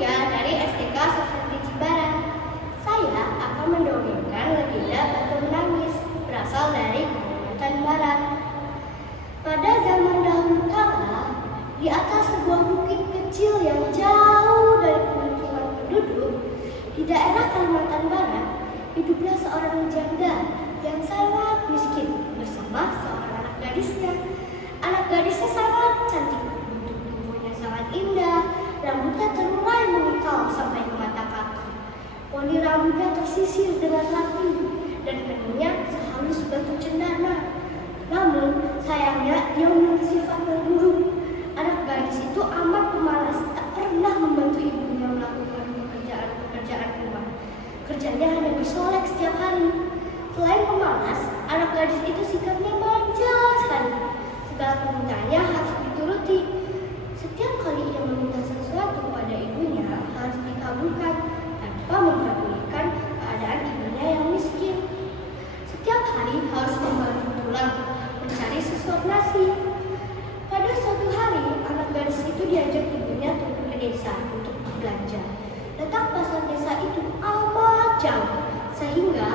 3 dari STK Sofandi Cibaran. Saya akan mendongengkan legenda Batu Menangis berasal dari Kalimantan Barat. Pada zaman dahulu kala, di atas sebuah bukit kecil yang jauh dari pemukiman penduduk, di daerah Kalimantan Barat, hiduplah seorang janda yang sangat miskin bersama seorang anak gadisnya. Anak gadisnya sangat cantik, bentuk tubuhnya sangat indah, rambutnya terurai memikau sampai ke mata kaki. Poni rambutnya tersisir dengan rapi dan keningnya sehalus batu cendana. Namun sayangnya dia memiliki sifat yang buruk. Anak gadis itu amat pemalas, tak pernah membantu ibunya melakukan pekerjaan rumah. Kerjanya hanya bersolek setiap hari. Selain pemalas, anak gadis itu sikapnya manja sekali. Segala permintaannya harus dituruti. Setiap kali ia meminta sesuatu pada ibunya harus dikabulkan tanpa mempedulikan keadaan ibunya yang miskin. Setiap hari harus membantu tulang mencari sesuap nasi. Pada suatu hari, anak gadis itu diajak ibunya turun ke desa untuk belanja. Letak pasar desa itu amat jauh, sehingga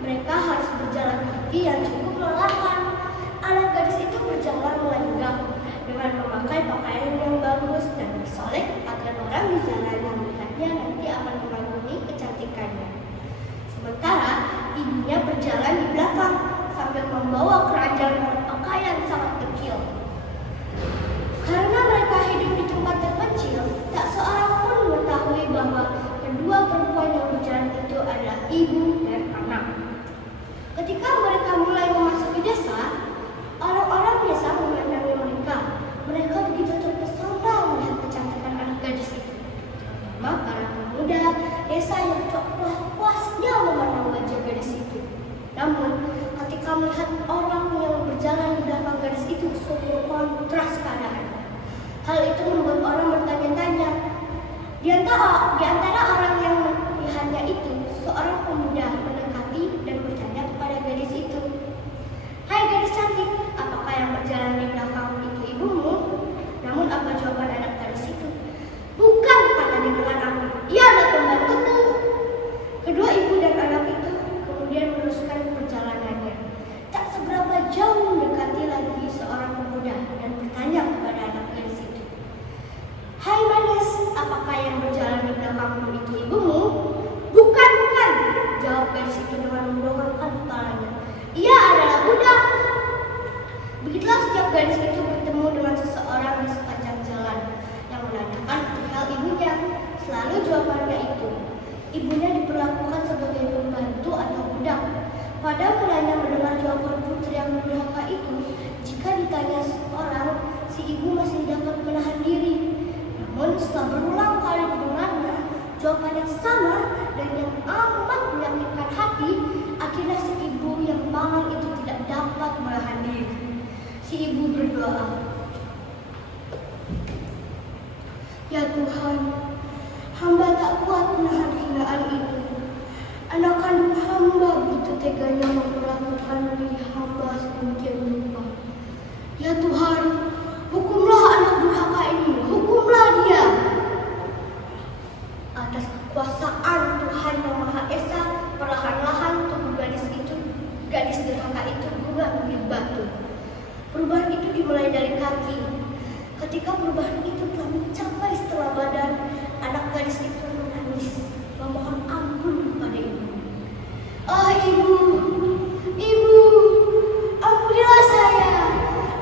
mereka harus berjalan kaki yang cukup melelahkan. Anak gadis itu berjalan melenggang dengan memakai pakaian yang bagus dan bersolek agar orang di jalan yang melihatnya nanti akan mengagumi kecantikannya. Sementara ibunya berjalan di belakang sambil membawa keranjang dengan pakaian sangat kecil. Karena mereka hidup di tempat terpencil, tak seorang pun mengetahui bahwa kedua perempuan yang berjalan itu adalah ibu dan anak. Ketika mereka mulai memasuki desa, orang-orang desa memandangi mereka. Mereka begitu terpesona melihat kecantikan anak gadis itu. Terutama para pemuda desa yang tak puas-puasnya memandang wajah gadis itu. Namun, ketika melihat orang yang berjalan di belakang gadis itu, sungguh kontras keadaan. Hal itu membuat orang bertanya-tanya. Di antara orang yang melihatnya itu, seorang pemuda mendekati dan bertanya kepada gadis itu, "Hai gadis cantik, apakah yang berjalan di belakang itu ibumu?" Namun apa jawaban anak gadis itu? "Bukan," katanya dengan anggun, "ia adalah pembantuku." Kedua ibu dan anak itu kemudian meneruskan perjalanannya. Tak seberapa jauh mendekati lagi seorang pemuda dan bertanya kepada anak gadis itu, "Hai manis, apakah yang berjalan di belakangmu itu ibumu?" "Bukan, bukan," jawab gadis itu dengan mendongakkan kepalanya, "ia adalah budak." Begitulah setiap gadis itu bertemu dengan seseorang di sepanjang jalan yang menanyakan perihal ibunya. Selalu jawabannya itu, ibunya diperlakukan sebagai pembantu atau budak. Pada mulanya mendengar jawaban putri yang durhaka itu, jika ditanya orang, si ibu masih dapat menahan diri. Namun setelah berulang kali mendengarnya jawaban yang sama dan yang amat menyakitkan hati, akhirnya si ibu yang bangal itu tidak dapat menahan diri. Si ibu berdoa, "Ya Tuhan, hamba tak kuat menahan hinaan itu. Anak kandung hamba begitu teganya memperlakukan diri hamba sedemikian rupa. Ya Tuhan, hukumlah anak durhaka ini, hukumlah dia." Atas kekuasaan Tuhan yang Maha Esa, perlahan-lahan tubuh gadis durhaka itu berubah menjadi batu. Perubahan itu dimulai dari kaki. Ketika perubahan itu telah mencapai setengah badan, anak gadis itu menangis, memohon ampun kepada ibu. "Oh ibu, ibu, ampunilah saya,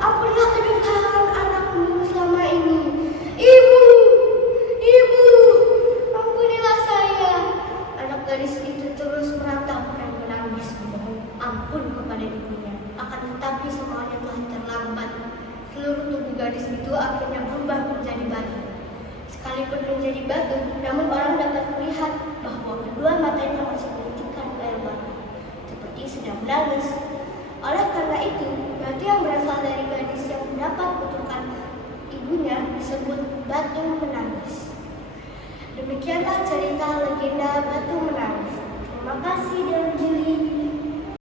ampunilah kedurhakaan anakmu selama ini. Ibu, ibu, ampunilah saya." Anak gadis itu terus meratap dan menangis memohon ampun kepada ibunya. Akan tetapi semuanya telah terlambat. Seluruh tubuh gadis itu akhirnya berubah menjadi batu. Sekalipun menjadi batu, namun orang dapat melihat bahwa kedua matanya masih menitikan air mata, seperti sedang menangis. Oleh karena itu, batu yang berasal dari gadis yang mendapat kutukan ibunya disebut batu menangis. Demikianlah cerita legenda Batu Menangis. Terima kasih dan Juli.